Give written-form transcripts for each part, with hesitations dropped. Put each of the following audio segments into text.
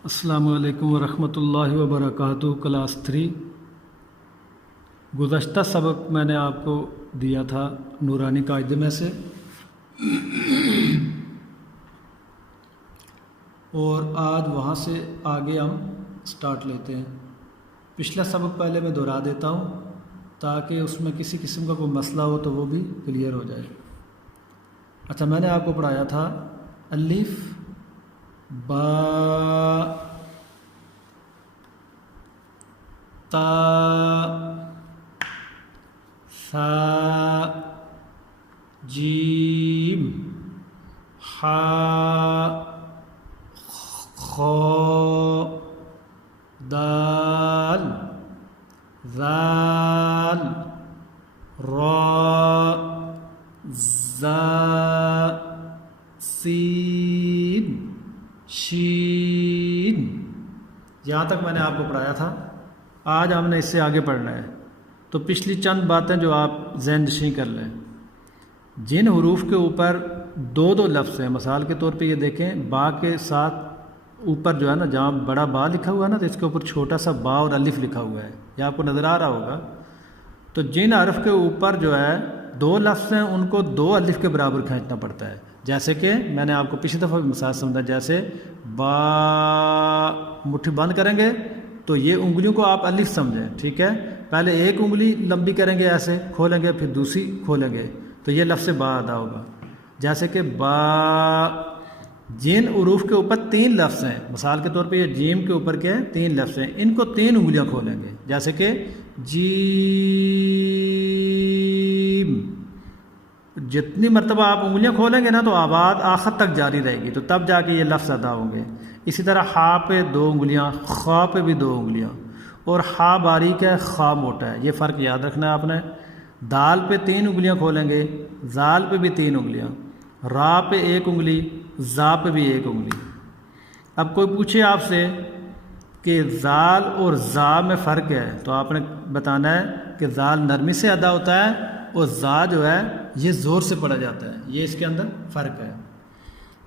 अस्सलामु अलैकुम वरहमतुल्लाहि वबरकातुहू। क्लास 3। गुज़श्ता सबक मैंने आपको दिया था नूरानी कायदे में से, और आज वहाँ से आगे हम स्टार्ट लेते हैं। पिछला सबक पहले मैं दोहरा देता हूँ ताकि उसमें किसी किस्म का कोई मसला हो तो वो भी क्लियर हो जाए। अच्छा, मैंने आपको पढ़ाया था अलिफ बा ता सा जीम हा खो दाल ज़ाल रा ज़ा सीन शीन। यहाँ तक मैंने आपको पढ़ाया था। आज हमने इससे आगे पढ़ना है, तो पिछली चंद बातें जो आप ज़हन नशीं कर लें। जिन हरूफ के ऊपर दो दो लफ्ज़ हैं, मिसाल के तौर पे ये देखें, बा के साथ ऊपर जो है ना, जहाँ बड़ा बा लिखा हुआ है ना, तो इसके ऊपर छोटा सा बा और अलिफ लिखा हुआ है, यह आपको नज़र आ रहा होगा। तो जिन हरफ के ऊपर जो है दो लफ्ज़ हैं, उनको दो अलिफ के बराबर खींचना पड़ता है। जैसे कि मैंने आपको पिछली दफ़ा भी मिसाल समझा, जैसे बा मुट्ठी बंद करेंगे तो ये उंगलियों को आप अलिफ समझें, ठीक है। पहले एक उंगली लंबी करेंगे, ऐसे खोलेंगे, फिर दूसरी खोलेंगे, तो ये लफ्ज़ बा अदा होगा। जैसे कि बा, जिन उरूफ के ऊपर तीन लफ्ज़ हैं, मिसाल के तौर पे ये जीम के ऊपर क्या है, तीन लफ्ज़ हैं, इनको तीन उंगलियां खोलेंगे। जैसे कि जीम, जितनी मरतबा आप उंगलियां खोलेंगे ना, तो आवाज़ आखिर तक जारी रहेगी, तो तब जाके ये लफ्ज़ अदा होंगे। इसी तरह हा पे दो उंगलियां, खा पे भी दो उंगलियां, और हा बारीक है, खा मोटा है, ये फ़र्क याद रखना है आपने। दाल पे तीन उंगलियां खोलेंगे, जाल पे भी तीन उंगलियां, रा पे एक उंगली, जा पे भी एक उंगली। अब कोई पूछे आपसे कि जाल और जा में फ़र्क है, तो आपने बताना है कि जाल नरमी से अदा होता है और जा जो है ये ज़ोर से पढ़ा जाता है, ये इसके अंदर फ़र्क है।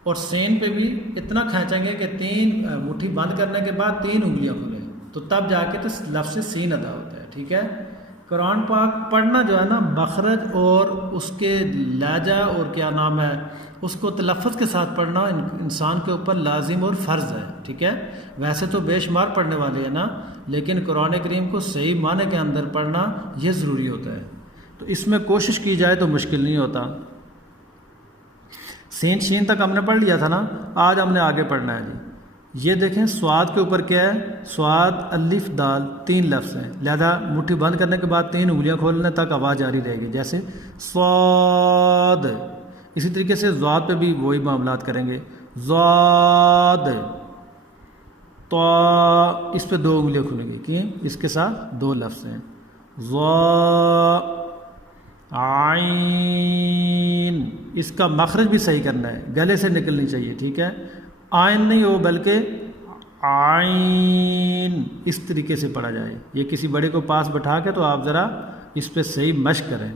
और सेन पे भी इतना खींचेंगे कि तीन मुट्ठी बंद करने के बाद तीन उंगलियां खुलें, तो तब जाके तो लफ्ज़ सीन अदा होता है, ठीक है। कुरान पाक पढ़ना जो है ना, मखरज और उसके लहजा और क्या नाम है, उसको तलफ़्फ़ुज़ के साथ पढ़ना इंसान के ऊपर लाजिम और फ़र्ज़ है, ठीक है। वैसे तो बेशुमार पढ़ने वाले हैं ना, लेकिन कुरान करीम को सही माने के अंदर पढ़ना यह ज़रूरी होता है। तो इसमें कोशिश की जाए तो मुश्किल नहीं होता। सीन शीन तक हमने पढ़ लिया था ना, आज हमने आगे पढ़ना है जी। ये देखें, स्वाद के ऊपर क्या है, स्वाद अलिफ दाल तीन लफ्ज़ हैं, लिहाजा मुट्ठी बंद करने के बाद तीन उंगलियां खोलने तक आवाज़ जारी रहेगी, जैसे स्वाद। इसी तरीके से ज़ाद पे भी वही मामलात करेंगे, ज़ाद। तो इस पे दो उंगलियां खुलेंगी, कि इसके साथ दो लफ्ज़ हैं, ज़ा आइन। इसका मखरज भी सही करना है, गले से निकलनी चाहिए, ठीक है। आइन नहीं हो बल्कि आइन, इस तरीके से पढ़ा जाए। ये किसी बड़े को पास बैठा के तो आप ज़रा इस पे सही मश्क करें।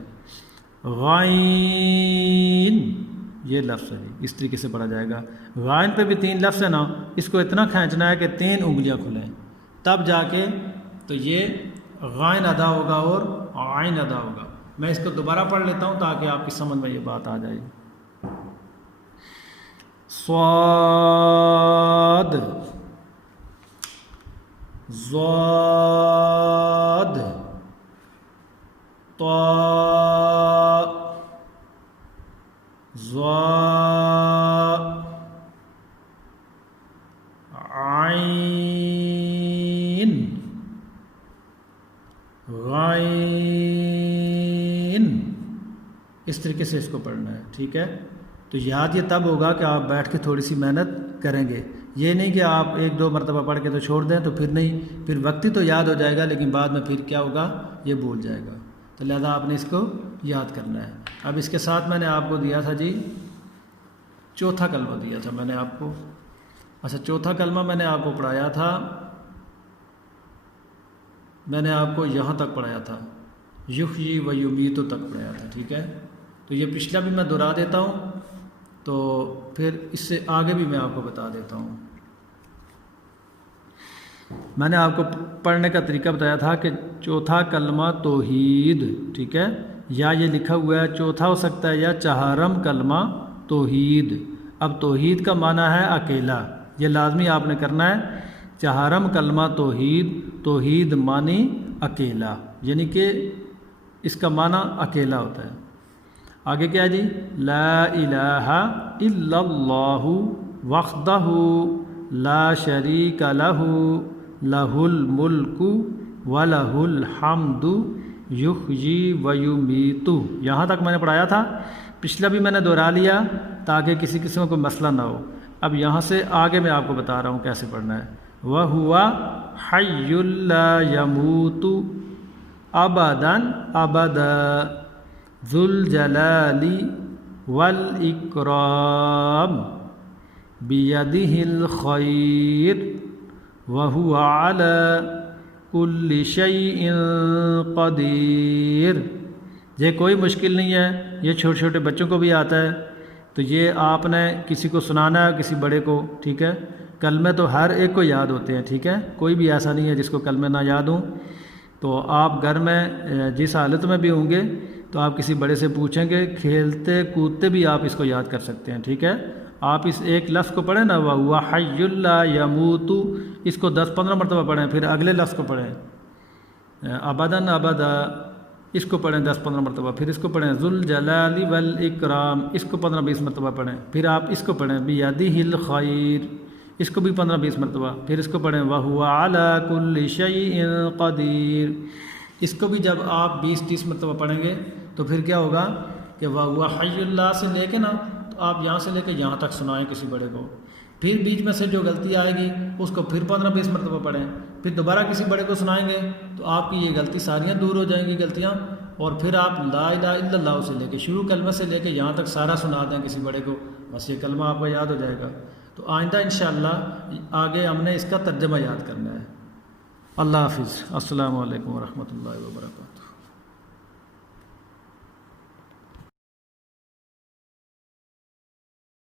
गाइन, ये लफ्ज़ है, इस तरीके से पढ़ा जाएगा। गाइन पे भी तीन लफ्ज़ है ना, इसको इतना खींचना है कि तीन उंगलियां खुलें, तब जाके तो ये गाइन अदा होगा और आइन अदा होगा। मैं इसको दोबारा पढ़ लेता हूँ ताकि आपकी समझ में ये बात आ जाए। स्वाद, ज़ाद, ता, ज़ा, आइन, गाइन। इस तरीके से इसको पढ़ना है, ठीक है। तो याद ये तब होगा कि आप बैठ के थोड़ी सी मेहनत करेंगे। ये नहीं कि आप एक दो मरतबा पढ़ के तो छोड़ दें, तो फिर नहीं, फिर वक्ती तो याद हो जाएगा, लेकिन बाद में फिर क्या होगा, ये भूल जाएगा। तो लिहाजा आपने इसको याद करना है। अब इसके साथ मैंने आपको दिया था जी, चौथा कलमा दिया था मैंने आपको। अच्छा, चौथा कलमा मैंने आपको पढ़ाया था, मैंने आपको यहाँ तक पढ़ाया था, युह्यी व युमीतु तक पढ़ाया था, ठीक है। तो ये पिछला भी मैं दोहरा देता हूँ, तो फिर इससे आगे भी मैं आपको बता देता हूँ। मैंने आपको पढ़ने का तरीका बताया था कि चौथा कलमा तौहीद, ठीक है, या ये लिखा हुआ है चौथा हो सकता है या चहारम कलमा तौहीद। अब तौहीद का माना है अकेला, ये लाजमी आपने करना है। चहारम कलमा तौहीद, तौहीद मानी अकेला, यानी कि इसका माना अकेला होता है। आगे क्या है जी, ला इलाहा इल्लल्लाहु वहदहु ला शरीका लहु लहुल मुल्कु व लहुल हम्दु युहयी व युमीतु। यहाँ तक मैंने पढ़ाया था, पिछला भी मैंने दोहरा लिया ताकि किसी किस्म को मसला ना हो। अब यहाँ से आगे मैं आपको बता रहा हूँ कैसे पढ़ना है। वह हुआ हय्युल ला यमूतु अबदन अबदा ज़ुल जलाली वल इकराम बियदिहिल खैर व हुवा अला कुल्लि शैइन क़दीर। ये कोई मुश्किल नहीं है, ये छोटे छोटे बच्चों को भी आता है। तो ये आपने किसी को सुनाना है, किसी बड़े को, ठीक है। कलमे तो हर एक को याद होते हैं, ठीक है, कोई भी ऐसा नहीं है जिसको कलमे ना याद हों। तो आप घर में जिस हालत में भी होंगे तो आप किसी बड़े से पूछेंगे, खेलते कूदते भी आप इसको याद कर सकते हैं, ठीक है। आप इस एक लफ्ज़ को पढ़ें ना, वह हय्युल ला यमूतु, इसको 10-15 मरतबा पढ़ें, फिर अगले लफ्ज़ को पढ़ें अबदन अबदा, इसको पढ़ें 10-15 मरतबा, फिर इसको पढ़ें ज़ुल जलाली वल इकराम, इसको 15-20 मरतबा पढ़ें, फिर आप इसको पढ़ें बियदिहिल खैर, इसको भी 15-20 मरतबा, फिर इसको पढ़ें वह हुवा अला कुल्लि शैइन क़दीर। इसको भी जब आप 20-30 मरतबा पढ़ेंगे तो फिर क्या होगा कि वह हुआ हय्युल ला से लेके ना, तो आप यहाँ से लेके यहाँ तक सुनाएं किसी बड़े को। फिर बीच में से जो गलती आएगी उसको फिर 15-20 मरतबा पढ़ें, फिर दोबारा किसी बड़े को सुनाएंगे तो आपकी ये गलती सारियाँ दूर हो जाएंगी गलतियाँ। और फिर आप ला इलाहा इल्लल्लाह से लेके शुरू कलमे से लेके यहाँ तक सारा सुना दें किसी बड़े को, बस ये कलमा आपको याद हो जाएगा। तो आइंदा इंशाअल्लाह आगे हमने इसका तर्जमा याद करना है। अल्लाह हाफिज़। अस्सलामु अलैकुम व रहमतुल्लाहि व बरकातुहू।